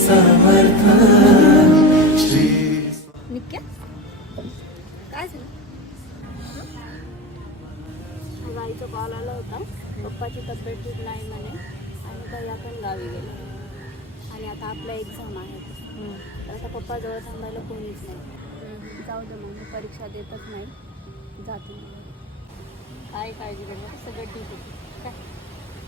समर्थ श्री निक्या काय झालं? गाईचा कॉल आला होता, पप्पाची तब्येत ठीक नाही म्हणे आणि भैया पण गावी गेले आणि आता आपल्या एक्झाम आहे. तर आता पप्पाजवळ थांबायला कोणीच नाही. जाऊ दे मग, मी परीक्षा देतच नाही, जाते. काय काळजी करू, सगळं ठीक आहे काय.